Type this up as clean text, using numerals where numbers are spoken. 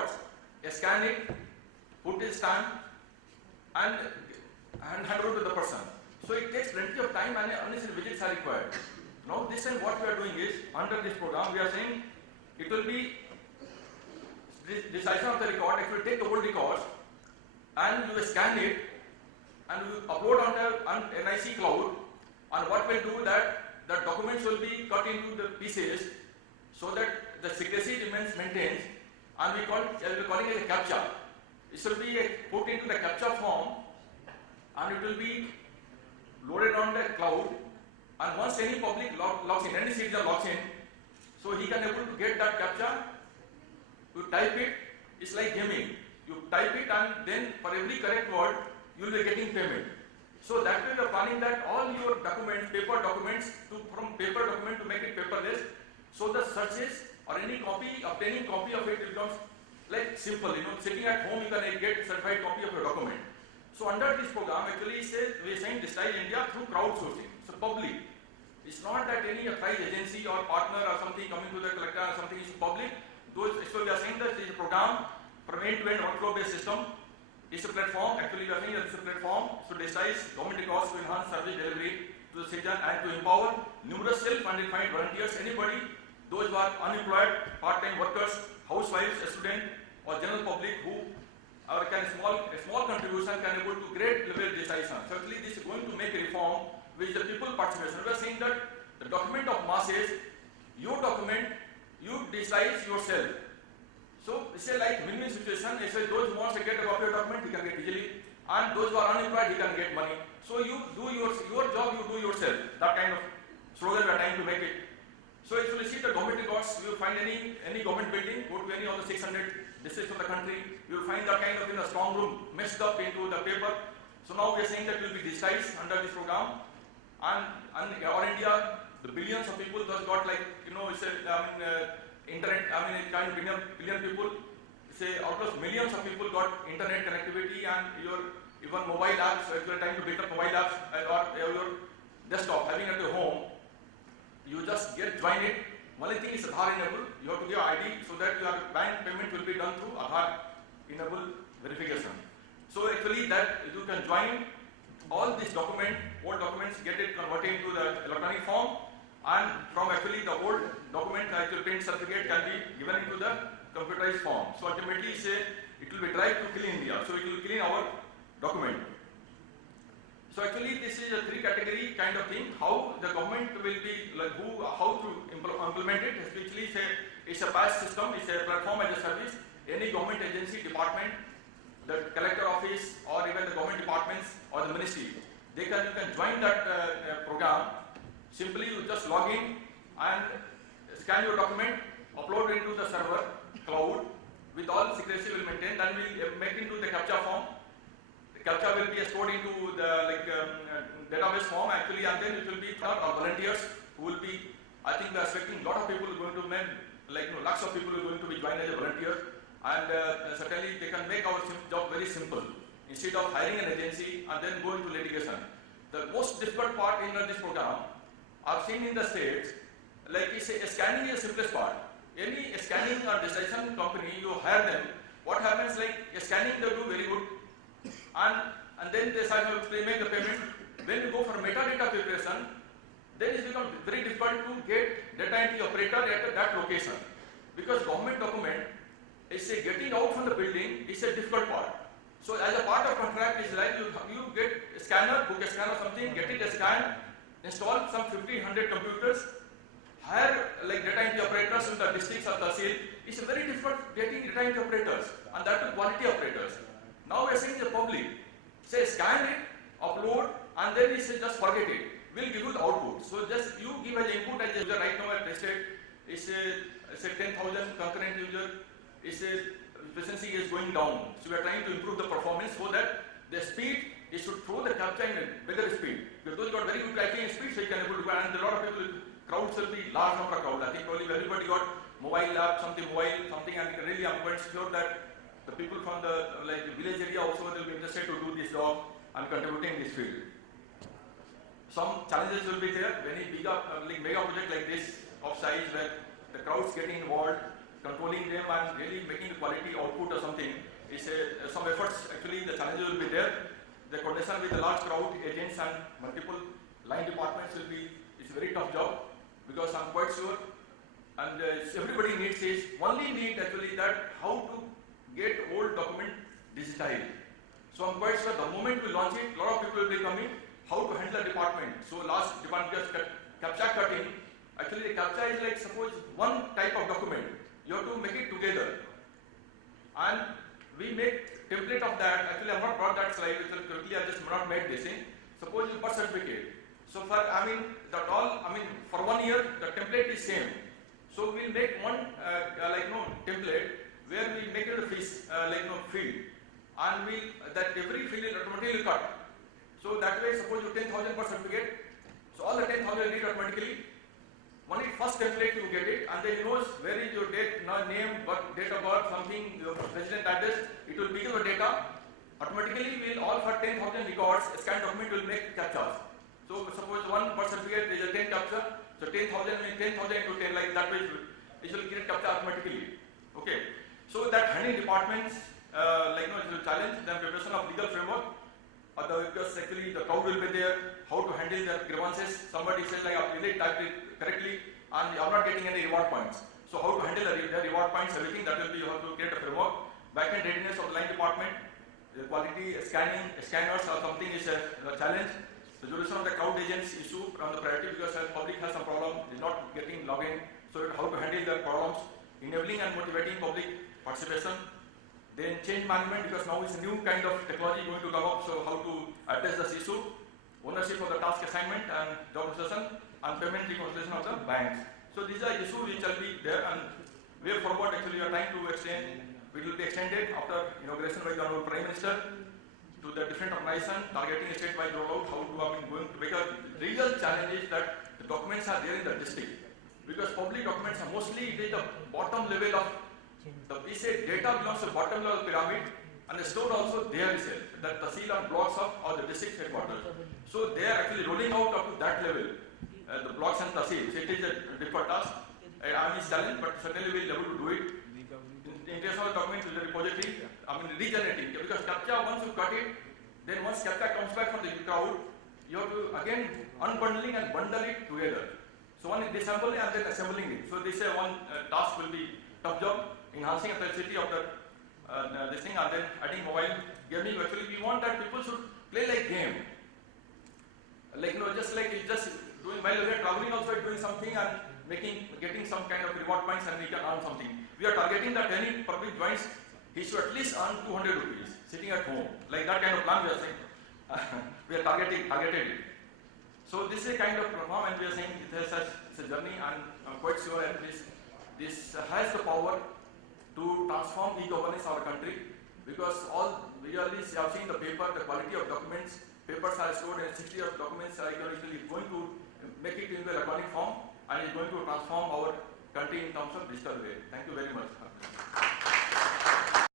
records, scan it, put a stamp, and hand over to the person. So it takes plenty of time and unnecessary visits are required. Now this time what we are doing is, under this program, we are saying it will be digitization of the record. If you take the old records and you scan it and you upload on NIC cloud, and what will do that the documents will be cut into the pieces so that the secrecy remains maintained, and we are calling it a captcha. It will be put into the captcha form and it will be loaded on the cloud, and once any public logs in, any citizen logs in, so he can able to get that captcha. You type it, it's like gaming. You type it and then for every correct word, you will be getting payment. So that way we are planning that all your documents, paper documents, from paper document to make it paperless, so the searches or any copy, obtaining copy of it becomes like simple. Sitting at home you can get certified copy of your document. So under this program, actually we are saying Digitize India through crowdsourcing. So public. It's not that any authorized agency or partner or something coming to the collector or something is public. So we are saying that this is a program from end-to-end workflow-based system. It's a platform. Actually we are saying that it's a platform to digitize government records to enhance service delivery to the citizen and to empower numerous self-funded volunteers, anybody, those who are unemployed, part-time workers, housewives, students, or general public who can a small contribution can able to great level digitization. Certainly this is going to make a reform which the people participation. We are saying that the document of masses, your document, you digitize yourself. So it's a like win-win situation. It's a those who wants to get a copy of document, he can get easily, and those who are unemployed, he can get money. So you do your job, you do yourself. That kind of slogan we are trying to make it. So if you see the government records, you will find any government building, go to any of the 600 districts of the country, you will find that kind of in a strong room messed up into the paper. So now we are saying that it will be digitized under this program, and our India, the billions of people just got like it's a internet. It kind of billion people. Say almost millions of people got internet connectivity, and your even mobile apps. So if you are trying to build up mobile apps or your desktop having at your home, you just join it. Only thing is Aadhaar enabled. You have to give ID so that your bank payment will be done through Aadhaar enabled verification. So actually that you can join all these old documents, get it converted into the electronic form, and from actually the old document, actual print certificate can be given into the computerized form. So ultimately it will be tried to clean India. So it will clean our document. So actually this is a three-category kind of thing, how the government will be, like how to implement it. Especially it's a PaaS system, it's a platform as a service. Any government agency, department, the collector office, or even the government departments or the ministry, you can join that program. Simply you just log in and scan your document, upload into the server, cloud, with all secrecy will maintain, then we'll make into the captcha form. Captcha will be stored into the database form actually, and then it will be our volunteers who will be, I think we are expecting a lot of people going to lakhs of people are going to be joined as a volunteer, and certainly they can make our job very simple. Instead of hiring an agency and then going to litigation. The most difficult part in this program, I've seen in the states, like scanning is the simplest part. Any scanning or digitization company, you hire them, what happens like scanning they do very good, and then they make the payment. When you go for metadata preparation, then it becomes very difficult to get data entry operator at that location, because government document is getting out from the building is a difficult part. So as a part of contract is like you get a scanner, book a scanner something, get it scanned, install some 1,500 computers, hire like data entry operators in the districts or tahsil. It's very difficult getting data entry operators, and that too quality operators. Now we are saying the public, scan it, upload, and then we just forget it. We'll give you the output. So just you give as input as a user. Right now I tested, it's a 10,000 concurrent user. Efficiency is going down. So we are trying to improve the performance so that the speed, it should throw the captcha in a bigger speed. Because those got very good typing speed, so you can able to, and a lot of people, crowds will be large number of crowd. I think probably everybody got mobile app, something, and really I'm quite sure that the people from the village area also will be interested to do this job and contributing this field. Some challenges will be there. Any mega project like this of size where the crowds getting involved, controlling them and really making the quality output or something is some efforts. Actually, the challenges will be there. The coordination with the large crowd, agents and multiple line departments will be, it's a very tough job, because I'm quite sure, and everybody needs is, only need actually that how to get old document digitized. So I'm quite sure the moment we launch it, a lot of people will be coming, how to handle the department. So last department just CAPTCHA cutting. Actually the CAPTCHA is like, suppose one type of document, you have to make it together. And we make template of that. Actually I have not brought that slide, which quickly I just not made this in. Suppose you birth certificate. So for, for 1 year, the template is same. So we'll make one, template, where we make it a field. And that every field is automatically cut. So that way, suppose you 10,000 birth certificate, so all the 10,000 will read automatically. Only first template you get it, and then it knows where is your date, name, date of birth, something, your resident address. It will pick your data. Automatically, we'll all for 10,000 records, a scanned document will make CAPTCHAs. So suppose one birth certificate is a 10 CAPTCHA. So 10,000 means 10,000 into 10, like that way it will create CAPTCHA automatically. Okay. So that handling departments, it is a challenge. Then preparation of legal framework. Because actually the crowd will be there, how to handle their grievances. Somebody says like, I really typed it correctly and I'm not getting any reward points. So how to handle the reward points, everything, that will be, you have to create a framework. Back-end readiness of the line department, the quality scanning, scanners or something is a challenge. The resolution of the crowd agents issue from the priority, because the public has some problem, is not getting login. So how to handle their problems, enabling and motivating public participation. Then change management, because now it's a new kind of technology going to come up, so how to address this issue. Ownership of the task assignment and job session, and payment reconciliation of the banks. So these are issues which will be there, and way forward actually we are trying to extend, it will be extended after inauguration by the Honorable Prime Minister to the different organizations, targeting state-wide rollout, how to, going to, because real challenge is that the documents are there in the district. Because public documents are mostly, it is the bottom level of, we say data belongs to the bottom level pyramid, and the stored also there itself, that tahsil and blocks of or the district headquarters. So they are actually rolling out up to that level, the blocks and tahsil. So it is a difficult task. I mean, challenge, but certainly we will be able to do it. In case of the document to the repository, regenerating, because CAPTCHA, once you cut it, then once CAPTCHA comes back from the crowd, you have to again unbundling and bundle it together. So one is disassembling and then assembling it. So this one task will be tough job, enhancing the facility of the this thing, and then adding mobile gaming. Actually, we want that people should play like game. Like just doing while we are traveling, also doing something and getting some kind of reward points, and we can earn something. We are targeting that any public joins, he should at least earn 200 rupees sitting at home. Like that kind of plan we are saying. We are targeted it. So this is a kind of program, and we are saying it's a journey, and I'm quite sure that this has the power to transform e-governance of our country, because all we already have seen the paper, the quality of documents, papers are stored in 60 of documents are actually going to make it into electronic form, and is going to transform our country in terms of digital way. Thank you very much.